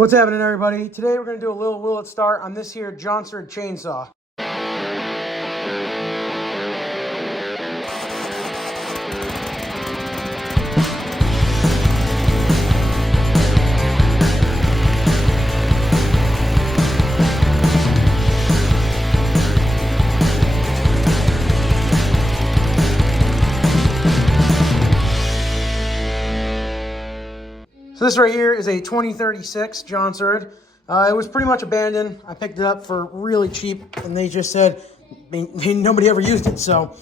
What's happening, everybody? Today we're going to do a little will it start on this here Jonsered chainsaw. So this right here is a 2036 Jonsered. It was pretty much abandoned. I picked it up for really cheap, and they just said nobody ever used it. So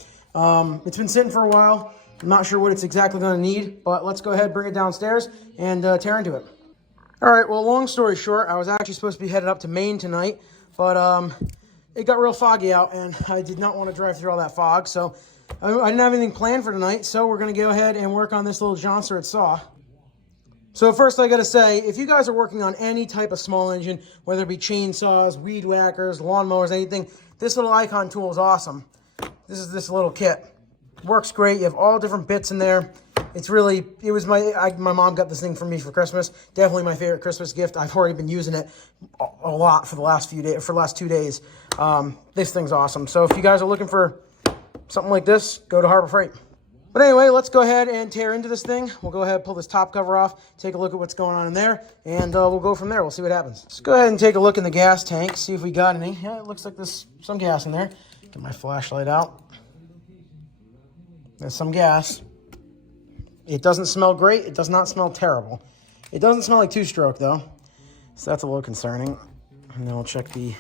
it's been sitting for a while. I'm not sure what it's exactly going to need, but let's go ahead, bring it downstairs, and tear into it. All right, well, long story short, I was actually supposed to be headed up to Maine tonight, but it got real foggy out, and I did not want to drive through all that fog. So I didn't have anything planned for tonight, so we're going to go ahead and work on this little Jonsered saw. So first I got to say, if you guys are working on any type of small engine, whether it be chainsaws, weed whackers, lawnmowers, anything, this little icon tool is awesome. This is this little kit. Works great. You have all different bits in there. It's really, it was my mom got this thing for me for Christmas. Definitely my favorite Christmas gift. I've already been using it a lot for the last few days, for the last 2 days. This thing's awesome. So if you guys are looking for something like this, go to Harbor Freight. But anyway, let's go ahead and tear into this thing. We'll go ahead and pull this top cover off, take a look at what's going on in there, and we'll go from there. We'll see what happens. Let's go ahead and take a look in the gas tank, see if we got any. Yeah, it looks like there's some gas in there. Get my flashlight out. There's some gas. It doesn't smell great. It does not smell terrible. It doesn't smell like two-stroke, though, so that's a little concerning. And then we'll check the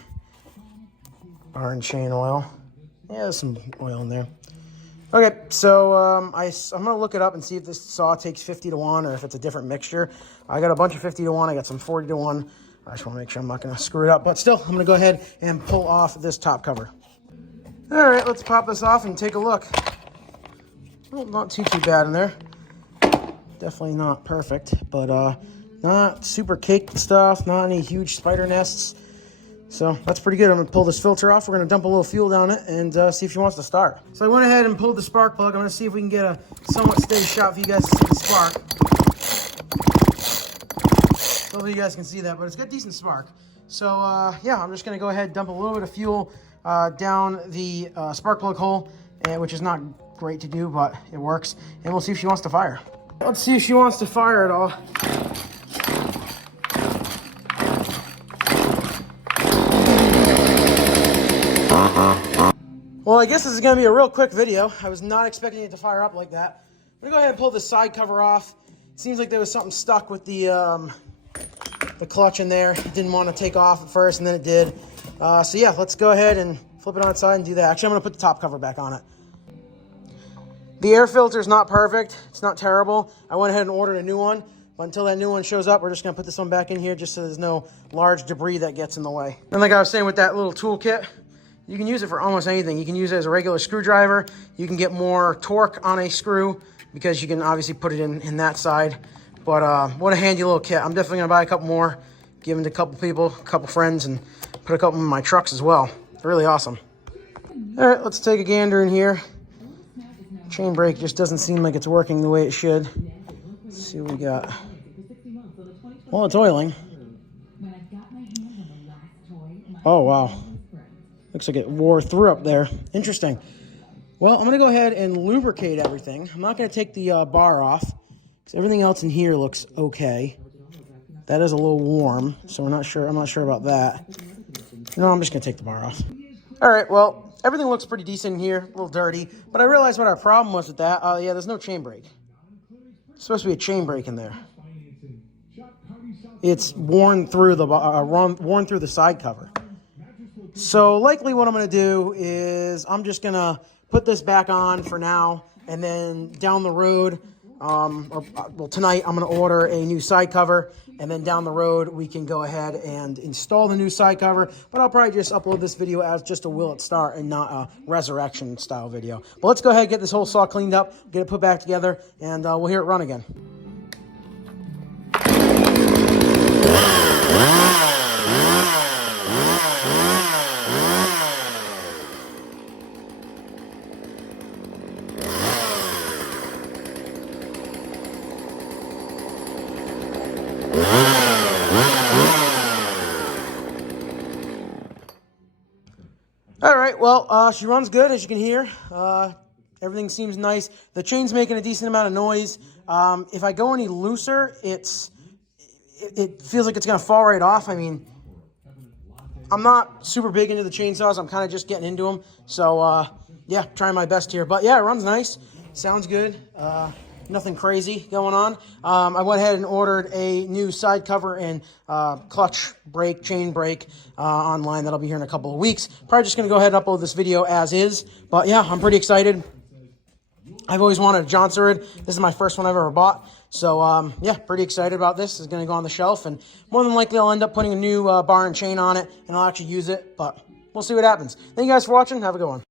bar and chain oil. Yeah, there's some oil in there. Okay, so I'm going to look it up and see if this saw takes 50 to 1 or if it's a different mixture. I got a bunch of 50 to 1. I got some 40 to 1. I just want to make sure I'm not going to screw it up. But still, I'm going to go ahead and pull off this top cover. All right, let's pop this off and take a look. Well, not too bad in there. Definitely not perfect, but not super caked stuff, not any huge spider nests. So that's pretty good. I'm going to pull this filter off. We're going to dump a little fuel down it and see if she wants to start. So I went ahead and pulled the spark plug. I'm going to see if we can get a somewhat steady shot for you guys to see the spark. Hopefully you guys can see that, but it's got decent spark. So yeah, I'm just going to go ahead and dump a little bit of fuel down the spark plug hole, which is not great to do, but it works. And we'll see if she wants to fire. Let's see if she wants to fire at all. Well, I guess this is going to be a real quick video. I was not expecting it to fire up like that. I'm going to go ahead and pull the side cover off. It seems like there was something stuck with the clutch in there. It didn't want to take off at first, and then it did. So yeah, let's go ahead and flip it on its side and do that. Actually, I'm going to put the top cover back on it. The air filter is not perfect. It's not terrible. I went ahead and ordered a new one. But until that new one shows up, we're just going to put this one back in here just so there's no large debris that gets in the way. And like I was saying with that little tool kit, you can use it for almost anything. You can use it as a regular screwdriver. You can get more torque on a screw because you can obviously put it in that side. But what a handy little kit. I'm definitely going to buy a couple more, give them to a couple people, a couple friends, and put a couple in my trucks as well. They're really awesome. All right, let's take a gander in here. Chain brake just doesn't seem like it's working the way it should. Let's see what we got. Well, it's oiling. Oh, wow. Looks like it wore through up there. Interesting. Well, I'm going to go ahead and lubricate everything. I'm not going to take the bar off because everything else in here looks okay. That is a little warm, so we're not sure. I'm not sure about that. No, I'm just going to take the bar off. All right, well, everything looks pretty decent in here. A little dirty, but I realized what our problem was with that. Yeah, there's no chain brake. There's supposed to be a chain brake in there. It's worn through the side cover. So likely what I'm going to do is I'm just going to put this back on for now, and then down the road, well, tonight I'm going to order a new side cover, and then down the road we can go ahead and install the new side cover. But I'll probably just upload this video as just a will it start and not a resurrection style video. But let's go ahead and get this whole saw cleaned up, get it put back together, and we'll hear it run again. right, well, she runs good, as you can hear. Everything seems nice. The chain's making a decent amount of noise. If I go any looser, it feels like it's going to fall right off. I mean, I'm not super big into the chainsaws. I'm kind of just getting into them. So, yeah, trying my best here. But, yeah, it runs nice. Sounds good. Nothing crazy going on. I went ahead and ordered a new side cover and clutch brake, chain brake online. That'll be here in a couple of weeks. Probably just going to go ahead and upload this video as is. But, yeah, I'm pretty excited. I've always wanted a Jonsered. This is my first one I've ever bought. So, yeah, pretty excited about this. It's going to go on the shelf. And more than likely, I'll end up putting a new bar and chain on it, and I'll actually use it. But we'll see what happens. Thank you guys for watching. Have a good one.